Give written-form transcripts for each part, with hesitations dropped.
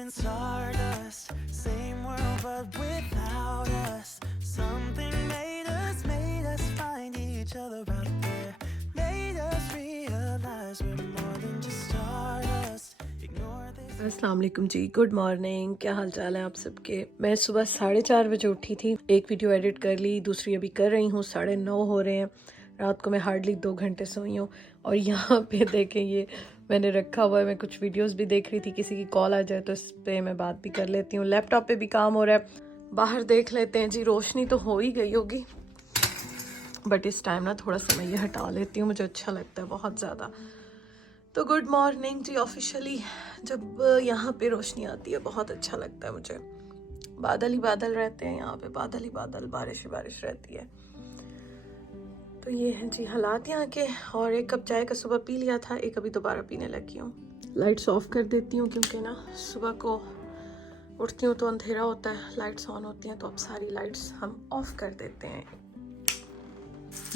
been stardust, same world but without us. Something made us find each other out there. Made us realize we're more than just stardust. Ignore this. अस्सलाम वालेकुम जी, good morning. क्या हाल चाल है आप सबके। मैं सुबह 4:30 बजे उठी थी, एक वीडियो एडिट कर ली, दूसरी अभी कर रही हूँ। 9:30 हो रहे हैं। रात को मैं हार्डली 2 घंटे सोई हूँ। और यहाँ पे देखें, ये मैंने रखा हुआ है। मैं कुछ वीडियोस भी देख रही थी, किसी की कॉल आ जाए तो इस पर मैं बात भी कर लेती हूँ। लैपटॉप पे भी काम हो रहा है। बाहर देख लेते हैं जी, रोशनी तो हो ही गई होगी, बट इस टाइम ना थोड़ा सा मैं ये हटा लेती हूँ, मुझे अच्छा लगता है बहुत ज़्यादा। तो गुड मॉर्निंग जी। ऑफिशियली जब यहाँ पे रोशनी आती है बहुत अच्छा लगता है मुझे। बादल ही बादल रहते हैं यहाँ पे, बादल ही बादल, बारिश ही बारिश रहती है। तो ये है जी हालात यहाँ के। और एक कप चाय का सुबह पी लिया था, एक अभी दोबारा पीने लगी हूँ। लाइट्स ऑफ कर देती हूँ क्योंकि ना सुबह को उठती हूँ तो अंधेरा होता है, लाइट्स ऑन होती हैं तो अब सारी लाइट्स हम ऑफ कर देते हैं।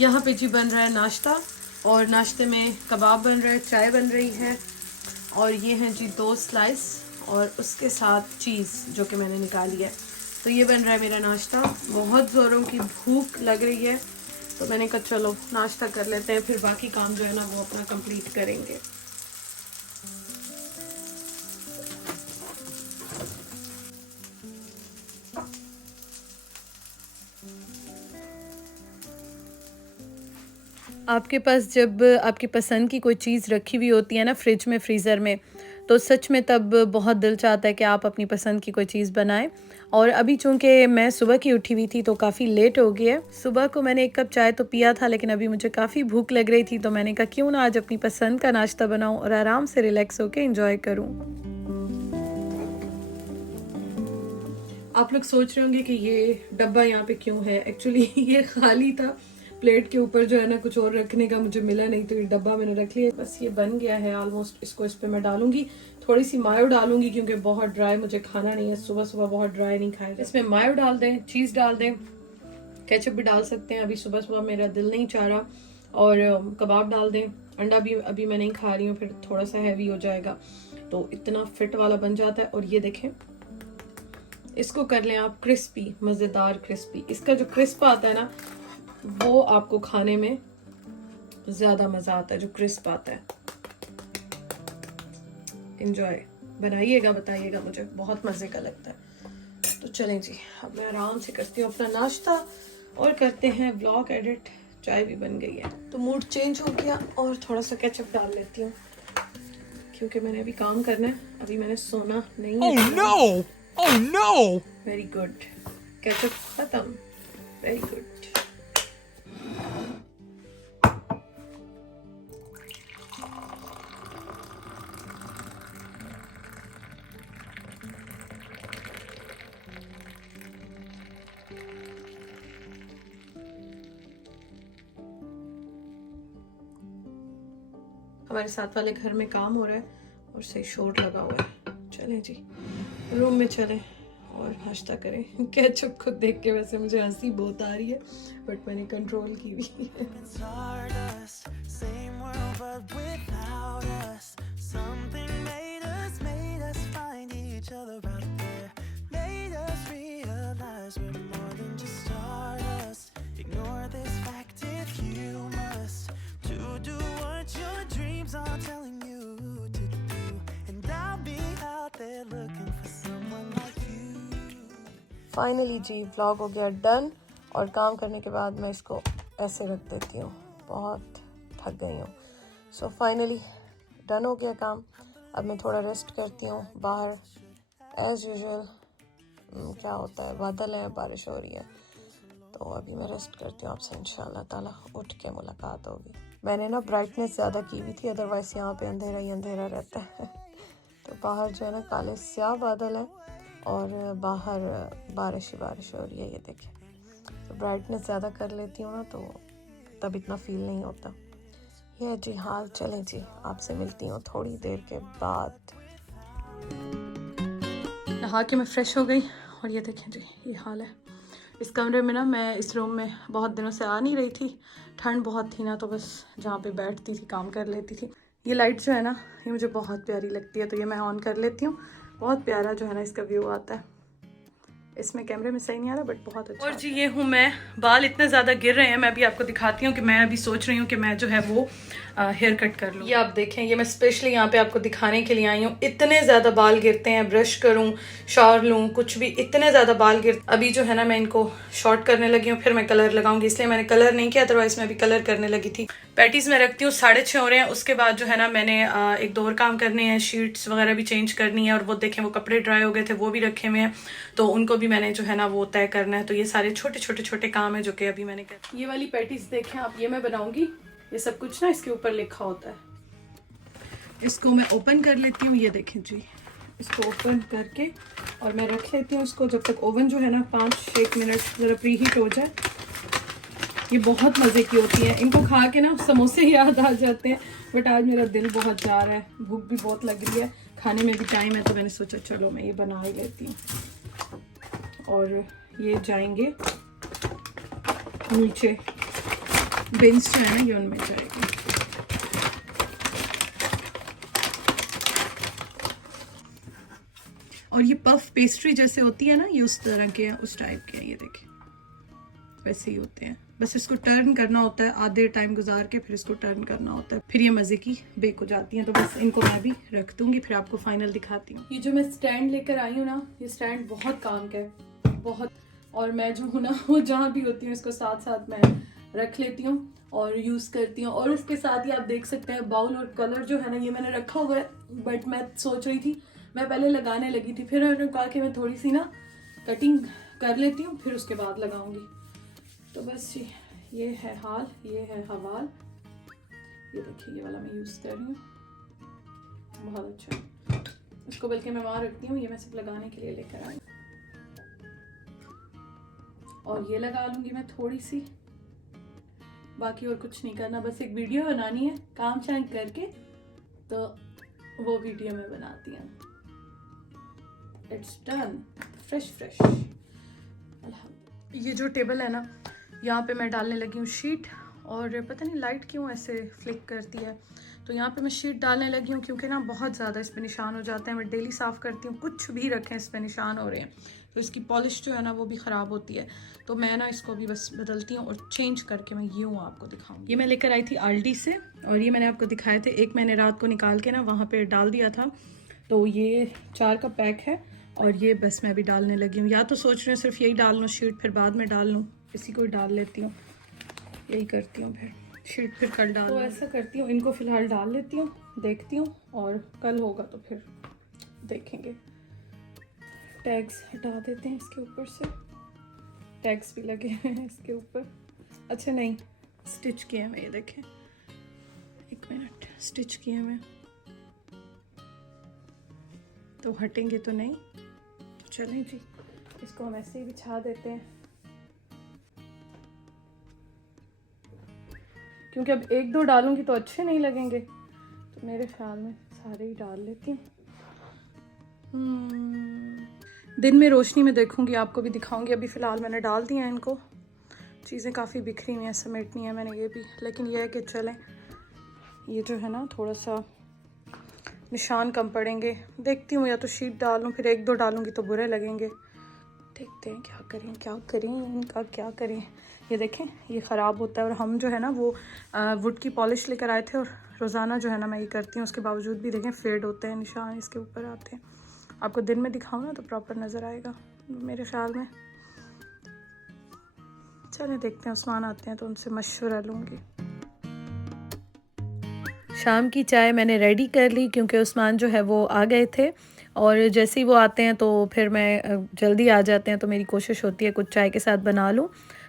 यहाँ पे जी बन रहा है नाश्ता, और नाश्ते में कबाब बन रहा है, चाय बन रही है, और ये हैं जी 2 स्लाइस और उसके साथ चीज़ जो कि मैंने निकाली है। तो ये बन रहा है मेरा नाश्ता। बहुत ज़ोरों की भूख लग रही है तो मैंने कहा चलो नाश्ता कर लेते हैं, फिर बाकी काम जो है ना वो अपना कंप्लीट करेंगे। आपके पास जब आपकी पसंद की कोई चीज़ रखी हुई होती है ना फ्रिज में, फ्रीज़र में, तो सच में तब बहुत दिल चाहता है कि आप अपनी पसंद की कोई चीज़ बनाएं। और अभी चूंकि मैं सुबह की उठी हुई थी तो काफ़ी लेट हो गई है। सुबह को मैंने 1 कप चाय तो पिया था, लेकिन अभी मुझे काफ़ी भूख लग रही थी तो मैंने कहा क्यों ना आज अपनी पसंद का नाश्ता बनाऊं और आराम से रिलैक्स होकर एंजॉय करूं। आप लोग सोच रहे होंगे कि ये डब्बा यहाँ पे क्यों है। एक्चुअली ये खाली था, प्लेट के ऊपर जो है ना कुछ और रखने का मुझे मिला नहीं, तो ये डब्बा मैंने रख लिया। बस ये बन गया है ऑलमोस्ट। इसको इस पे मैं डालूंगी, थोड़ी सी मायो डालूंगी क्योंकि बहुत ड्राई मुझे खाना नहीं है। सुबह सुबह बहुत ड्राई नहीं खाएगा। इसमें मायो डाल दें, चीज़ डाल दें, केचप भी डाल सकते हैं। अभी सुबह सुबह मेरा दिल नहीं चाह रहा। और कबाब डाल दें। अंडा भी अभी मैं नहीं खा रही हूँ, फिर थोड़ा सा हैवी हो जाएगा। तो इतना फिट वाला बन जाता है। और ये देखें, इसको कर लें आप क्रिस्पी, मज़ेदार क्रिस्पी। इसका जो क्रिस्प आता है ना वो आपको खाने में ज़्यादा मज़ा आता है, जो क्रिस्प आता है। एंजॉय बनाइएगा, बताइएगा, मुझे बहुत मज़े का लगता है। तो चलें जी, अब मैं आराम से करती हूँ अपना नाश्ता और करते हैं व्लॉग एडिट। चाय भी बन गई है तो मूड चेंज हो गया, और थोड़ा सा केचप डाल लेती हूँ क्योंकि मैंने अभी काम करना है, अभी मैंने सोना नहीं है। Oh no! Oh no! Very good, ketchup खत्म। Very good. हमारे साथ वाले घर में काम हो रहा है और सही शोर लगा हुआ है। चलें जी, रूम में चलें और नाश्ता करें। केचप को देख के वैसे मुझे हंसी बहुत आ रही है, बट मैंने कंट्रोल की हुई है। Stardust, same world but without us. Something made us find each other out there. Made us realize we're more than just stardust. Ignore this fact if you must, to do what your dreams are telling you to do. And I'll be out there looking for someone like you. Finally जी vlog हो गया done, और काम करने के बाद मैं इसको ऐसे रख देती हूँ, बहुत थक गई हूँ। सो फाइनली डन हो गया काम। अब मैं थोड़ा रेस्ट करती हूँ। बाहर एज़ यूजुअल क्या होता है, बादल है, बारिश हो रही है, तो अभी मैं रेस्ट करती हूँ। आपसे इंशाल्लाह ताला उठ के मुलाकात होगी। मैंने ना ब्राइटनेस ज़्यादा की हुई थी, अदरवाइज यहाँ पे अंधेरा ही अंधेरा रहता है। तो बाहर जो है ना काले स्याह बादल है और बाहर बारिश ही बारिश हो रही है, ये देखें। तो ब्राइटनेस ज़्यादा कर लेती हूँ ना तो तब इतना फील नहीं होता। ये जी हाल। चलें जी, आपसे मिलती हूँ थोड़ी देर के बाद। नहा के मैं फ़्रेश हो गई और ये देखें जी ये हाल है। इस कमरे में ना, मैं इस रूम में बहुत दिनों से आ नहीं रही थी, ठंड बहुत थी ना, तो बस जहाँ पे बैठती थी काम कर लेती थी। ये लाइट जो है ना ये मुझे बहुत प्यारी लगती है, तो ये मैं ऑन कर लेती हूँ बहुत प्यारा जो है ना इसका व्यू आता है। इसमें कैमरे में सही नहीं आ रहा बट बहुत अच्छा। और जी ये हूँ मैं, बाल इतने ज़्यादा गिर रहे हैं, मैं अभी आपको दिखाती हूँ कि मैं अभी सोच रही हूँ कि मैं जो है वो हेयर कट कर लूँ। ये आप देखें, ये मैं स्पेशली यहाँ पे आपको दिखाने के लिए आई हूँ। इतने ज़्यादा बाल गिरते हैं, ब्रश करूँ, शावर लूँ, कुछ भी, इतने ज़्यादा बाल गिर। अभी जो है ना मैं इनको शॉर्ट करने लगी हूँ, फिर मैं कलर लगाऊंगी, इसलिए मैंने कलर नहीं किया, अदरवाइज मैं अभी कलर करने लगी थी। पैटीज में रखती हूँ 6:30 हो रहे हैं। उसके बाद जो है ना मैंने 1-2 और काम करने हैं, शीट्स वगैरह भी चेंज करनी है, और वो देखें वो कपड़े ड्राई हो गए थे, वो भी रखे हुए हैं, तो उनको भी मैंने जो है ना वो तय करना है। तो ये सारे छोटे छोटे छोटे काम है जो कि अभी मैंने कर। ये वाली पैटीज देखें आप, ये मैं बनाऊंगी, ये सब कुछ ना इसके ऊपर लिखा होता है। इसको मैं ओपन कर लेती हूँ, ये देखें जी, इसको ओपन करके और मैं रख लेती हूँ इसको जब तक ओवन जो है ना 5-6 मिनट ज़रा प्री हीट हो जाए। ये बहुत मज़े की होती है, इनको खा के ना समोसे याद आ जाते हैं, बट आज मेरा दिल बहुत जा रहा है, भूख भी बहुत लग रही है, खाने में भी टाइम है, तो मैंने सोचा चलो मैं ये बना ही लेती हूँ। और ये जाएंगे नीचे, बिन्स जो है ना ये उनमें जाएंगे। और ये पफ पेस्ट्री जैसे होती है ना, ये उस तरह के हैं, उस टाइप के हैं, ये देखें वैसे ही होते हैं, बस इसको टर्न करना होता है, आधे टाइम गुजार के फिर इसको टर्न करना होता है, फिर ये मज़े की बेक हो जाती हैं। तो बस इनको मैं भी रख दूंगी, फिर आपको फाइनल दिखाती हूँ। ये जो मैं स्टैंड लेकर आई हूँ ना, ये स्टैंड बहुत काम का है, बहुत। और मैं जो हूँ ना वो जहाँ भी होती हूँ इसको साथ साथ मैं रख लेती हूँ और यूज़ करती हूँ। और इसके साथ ही आप देख सकते हैं बाउल और कलर जो है ना ये मैंने रखा हुआ है, बट मैं सोच रही थी, मैं पहले लगाने लगी थी, फिर मैंने कहा कि मैं थोड़ी सी ना कटिंग कर लेती हूँ, फिर उसके बाद लगाऊंगी। तो बस जी ये है हाल, ये है हवाल। ये देखिए ये वाला मैं यूज़ कर रही हूँ, बहुत अच्छा। इसको बल्कि मैं वहाँ रखती हूँ, ये मैं सब लगाने के लिए लेकर आई। और ये लगा लूँगी मैं थोड़ी सी, बाकी और कुछ नहीं करना, बस एक वीडियो बनानी है काम शाम करके, तो वो वीडियो मैं बनाती हूँ। It's done, fresh fresh. ये जो टेबल है ना, यहाँ पे मैं डालने लगी हूँ शीट, और पता नहीं लाइट क्यों ऐसे फ्लिक करती है, तो यहाँ पे मैं शीट डालने लगी हूँ, क्योंकि ना बहुत ज़्यादा इस पर निशान हो जाते हैं। मैं डेली साफ़ करती हूँ, कुछ भी रखें इस पर निशान हो रहे हैं, तो इसकी पॉलिश जो है ना वो भी ख़राब होती है। तो मैं ना इसको भी बस बदलती हूँ और चेंज करके मैं यूँ आपको दिखाऊँगी। ये मैं लेकर आई थी आल्डी से, और ये मैंने आपको दिखाए थे, एक मैंने रात को निकाल के ना वहाँ पर डाल दिया था, तो ये 4 का पैक है। और ये बस मैं भी डालने लगी हूँ, या तो सोच रही हूँ सिर्फ यही डाल लूँ शीट, फिर बाद में डाल लूँ, इसी को ही डाल लेती हूँ, यही करती हूँ, फिर शीट फिर कल डाल। तो ऐसा करती हूँ, इनको फ़िलहाल डाल लेती हूँ, देखती हूँ, और कल होगा तो फिर देखेंगे। टैग्स हटा देते हैं इसके ऊपर से, टैग्स भी लगे हुए हैं इसके ऊपर। अच्छा नहीं, स्टिच किए हैं, ये देखें, 1 मिनट, स्टिच किए हैं, तो हटेंगे तो नहीं। तो चलें जी, इसको हम ऐसे ही बिछा देते हैं, क्योंकि अब 1-2 डालूंगी तो अच्छे नहीं लगेंगे, तो मेरे ख्याल में सारे ही डाल लेती हूँ। दिन में रोशनी में देखूंगी, आपको भी दिखाऊंगी। अभी फ़िलहाल मैंने डाल दिया है इनको, चीज़ें काफ़ी बिखरी हुई हैं, समेटनी है मैंने ये भी, लेकिन यह है कि चलें, ये जो है ना थोड़ा सा निशान कम पड़ेंगे। देखती हूँ, या तो शीट डालूँ, फिर 1-2 डालूंगी तो बुरे लगेंगे, देखते हैं क्या करें इनका, क्या करें। ये देखें ये ख़राब होता है, और हम जो है ना वो वुड की पॉलिश लेकर आए थे, और रोज़ाना जो है ना मैं ये करती हूँ, उसके बावजूद भी देखें फेड होते हैं, निशान इसके ऊपर आते हैं। आपको दिन में दिखाऊँ ना तो प्रॉपर नज़र आएगा मेरे ख्याल में। चलें देखते हैं, उस्मान आते हैं तो उनसे मशवरा लूँगी। शाम की चाय मैंने रेडी कर ली, क्योंकि उस्मान जो है वो आ गए थे, और जैसे ही वो आते हैं तो फिर मैं जल्दी आ जाते हैं, तो मेरी कोशिश होती है कुछ चाय के साथ बना लूँ।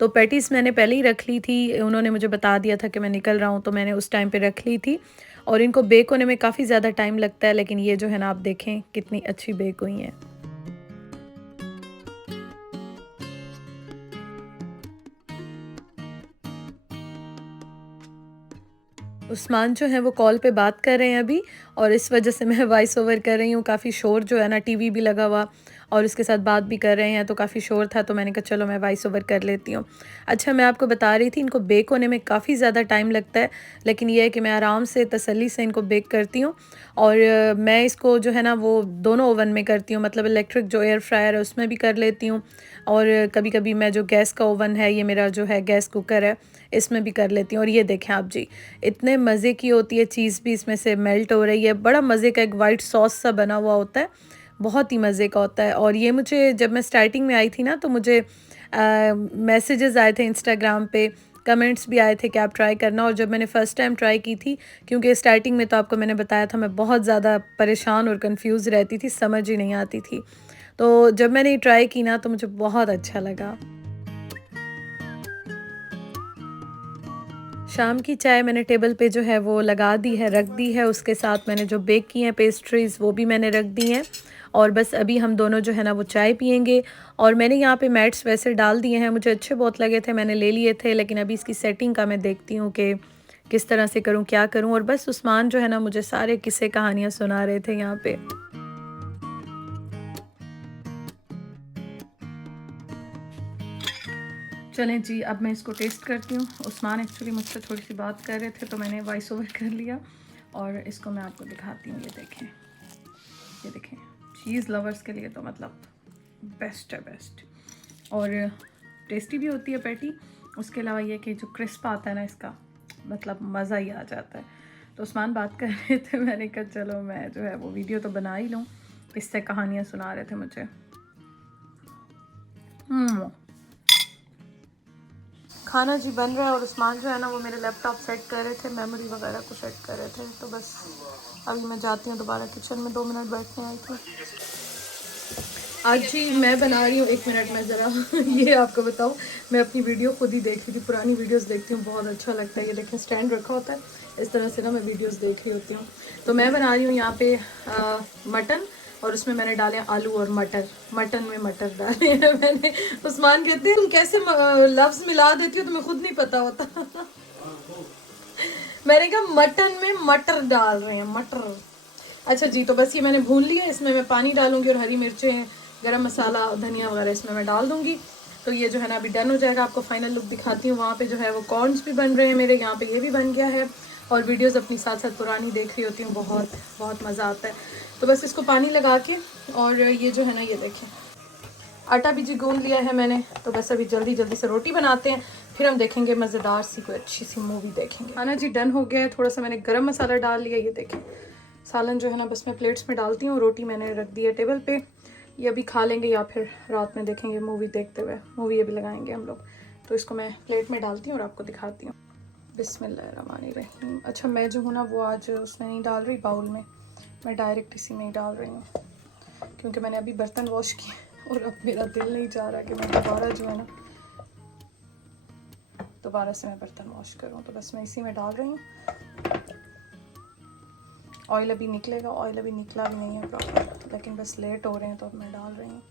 तो पैटीज़ मैंने पहले ही रख ली थी, उन्होंने मुझे बता दिया था कि मैं निकल रहा हूँ, तो मैंने उस टाइम पे रख ली थी, और इनको बेक होने में काफ़ी ज़्यादा टाइम लगता है, लेकिन ये जो है ना आप देखें कितनी अच्छी बेक हुई हैं। उस्मान जो है वो कॉल पे बात कर रहे हैं अभी, और इस वजह से मैं वॉइस ओवर कर रही हूँ। काफ़ी शोर जो है ना, टीवी भी लगा हुआ और उसके साथ बात भी कर रहे हैं तो काफ़ी शोर था, तो मैंने कहा चलो मैं वॉइस ओवर कर लेती हूँ। अच्छा, मैं आपको बता रही थी इनको बेक होने में काफ़ी ज़्यादा टाइम लगता है, लेकिन ये है कि मैं आराम से तसल्ली से इनको बेक करती हूँ। और मैं इसको जो है ना वो दोनों ओवन में करती हूँ, मतलब इलेक्ट्रिक जो एयर फ्रायर है उसमें भी कर लेती हूँ, और कभी कभी मैं जो गैस का ओवन है, ये मेरा जो है गैस कुकर है, इसमें भी कर लेती हूँ। और ये देखें आप जी, इतने मज़े की होती है, चीज़ भी इसमें से मेल्ट हो रही है, बड़ा मज़े का एक वाइट सॉस सा बना हुआ होता है, बहुत ही मज़े का होता है। और ये मुझे जब मैं स्टार्टिंग में आई थी ना, तो मुझे मैसेजेस आए थे इंस्टाग्राम पे, कमेंट्स भी आए थे कि आप ट्राई करना। और जब मैंने फ़र्स्ट टाइम ट्राई की थी, क्योंकि स्टार्टिंग में तो आपको मैंने बताया था मैं बहुत ज़्यादा परेशान और कंफ्यूज रहती थी, समझ ही नहीं आती थी, तो जब मैंने ये ट्राई की ना तो मुझे बहुत अच्छा लगा। शाम की चाय मैंने टेबल पे जो है वो लगा दी है, रख दी है। उसके साथ मैंने जो बेक की हैं पेस्ट्रीज़ वो भी मैंने रख दी हैं, और बस अभी हम दोनों जो है ना वो चाय पियेंगे। और मैंने यहाँ पे मैट्स वैसे डाल दिए हैं, मुझे अच्छे बहुत लगे थे, मैंने ले लिए थे, लेकिन अभी इसकी सेटिंग का मैं देखती हूँ कि किस तरह से करूँ, क्या करूँ। और बस उस्मान जो है ना मुझे सारे किस्से कहानियाँ सुना रहे थे यहाँ पे। चलें जी, अब मैं इसको टेस्ट करती हूँ। उस्मान एक्चुअली मुझसे थोड़ी सी बात कर रहे थे, तो मैंने वॉइस ओवर कर लिया, और इसको मैं आपको दिखाती हूँ। ये देखें, चीज़ लवर्स के लिए तो मतलब बेस्ट है, बेस्ट। और टेस्टी भी होती है पैटी। उसके अलावा ये कि जो क्रिस्प आता है ना इसका, मतलब मज़ा ही आ जाता है। तो उस्मान बात कर रहे थे, मैंने कहा चलो मैं जो है वो वीडियो तो बना ही लूँ, इससे कहानियाँ सुना रहे थे मुझे। खाना जी बन रहा है, और उस्मान जो है ना वो मेरे लैपटॉप सेट कर रहे थे, मेमोरी वगैरह को सेट कर रहे थे। तो बस अभी मैं जाती हूँ दोबारा किचन में, 2 मिनट बैठने आई थी। आज जी मैं बना रही हूँ, 1 मिनट में ज़रा ये आपको बताऊँ, मैं अपनी वीडियो खुद ही देख रही थी, पुरानी वीडियोस देखती हूँ, बहुत अच्छा लगता है। ये देखें, स्टैंड रखा होता है, इस तरह से ना मैं वीडियोस देख रही होती हूँ। तो मैं बना रही हूँ यहाँ पे मटन, और उसमें मैंने डाले आलू और मटर। मटन में मटर डाले हैं मैंने। उस्मान कहते हैं तुम कैसे लफ्ज़ मिला देती हो, तुम्हें खुद नहीं पता होता। मैंने कहा मटन में मटर डाल रहे हैं, मटर। अच्छा जी, तो बस ये मैंने भून लिया, इसमें मैं पानी डालूंगी, और हरी मिर्चें, गरम मसाला, धनिया वगैरह इसमें मैं डाल दूंगी। तो ये जो है ना अभी डन हो जाएगा। आपको फाइनल लुक दिखाती हूँ। वहाँ पे जो है वो कॉर्न्स भी बन रहे हैं मेरे, यहाँ पे ये भी बन गया है। और वीडियोस अपनी साथ साथ पुरानी देख रही होती हूँ, बहुत बहुत मज़ा आता है। तो बस इसको पानी लगा के, और ये जो है ना, ये देखें आटा भी जी गूंद लिया है मैंने। तो बस अभी जल्दी जल्दी से रोटी बनाते हैं, फिर हम देखेंगे मज़ेदार सी कोई अच्छी सी मूवी देखेंगे। खाना जी डन हो गया है। थोड़ा सा मैंने गरम मसाला डाल लिया, ये देखें। सालन जो है ना बस मैं प्लेट्स में डालती हूँ, रोटी मैंने रख दी है टेबल पे। ये अभी खा लेंगे या फिर रात में देखेंगे मूवी देखते हुए, मूवी अभी लगाएंगे हम लोग। तो इसको मैं प्लेट में डालती हूँ और आपको दिखाती हूँ। बिस्मिल्लाहिर्रहमानिर्रहीम। अच्छा, मैं जो हूँ ना वो आज उसमें नहीं डाल रही बाउल में, मैं डायरेक्ट इसी में ही डाल रही हूँ, क्योंकि मैंने अभी बर्तन वॉश किए और अब मेरा दिल नहीं चाह रहा कि मैं दोबारा जो है ना दोबारा से मैं बर्तन वॉश करूँ। तो बस मैं इसी में डाल रही हूँ। ऑयल अभी निकलेगा, ऑयल अभी निकला भी नहीं है प्रॉपर, लेकिन बस लेट हो रहे हैं तो अब मैं डाल रही हूँ।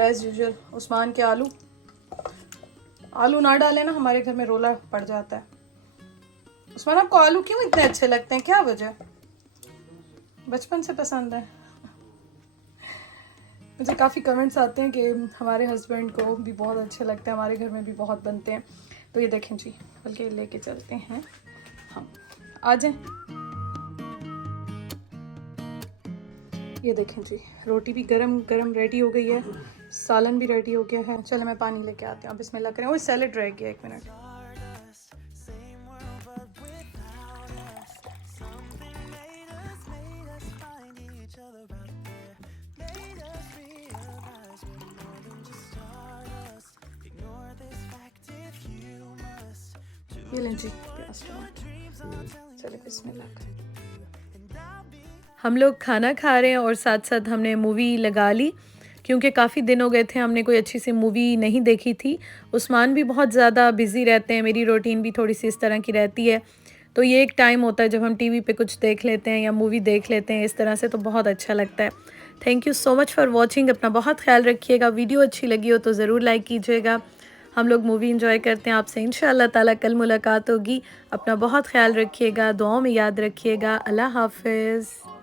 एज़ यूजुअल उस्मान के आलू ना डालें ना, हमारे घर में रोला पड़ जाता है। उस्मान, आपको आलू क्यों इतने अच्छे लगते हैं, क्या वजह? बचपन से पसंद है। मुझे काफ़ी कमेंट्स आते हैं कि हमारे हस्बैंड को भी बहुत अच्छे लगते हैं, हमारे घर में भी बहुत बनते हैं। तो ये देखें जी, बल्कि लेके चलते हैं हम, आ जाएं। ये देखें जी, रोटी भी गरम गरम रेडी हो गई है, सालन भी रेडी हो गया है। चलो मैं पानी लेके आती हूँ, अब बिस्मिल्लाह करें। वो सैलेड रह गया, 1 मिनट। ये लें जी प्याज टमाटर। चलिए बिस्मिल्लाह करें। हम लोग खाना खा रहे हैं और साथ साथ हमने मूवी लगा ली, क्योंकि काफ़ी दिन हो गए थे हमने कोई अच्छी सी मूवी नहीं देखी थी। उस्मान भी बहुत ज़्यादा बिज़ी रहते हैं, मेरी रूटीन भी थोड़ी सी इस तरह की रहती है। तो ये एक टाइम होता है जब हम टीवी पे कुछ देख लेते हैं या मूवी देख लेते हैं इस तरह से, तो बहुत अच्छा लगता है। Thank you so much for watching. अपना बहुत ख्याल रखिएगा। वीडियो अच्छी लगी हो तो ज़रूर लाइक कीजिएगा। हम लोग मूवी एंजॉय करते हैं। आपसे इंशाअल्लाह ताला कल मुलाकात होगी। अपना बहुत ख्याल रखिएगा, दुआओं में याद रखिएगा। अल्लाह हाफ़िज़।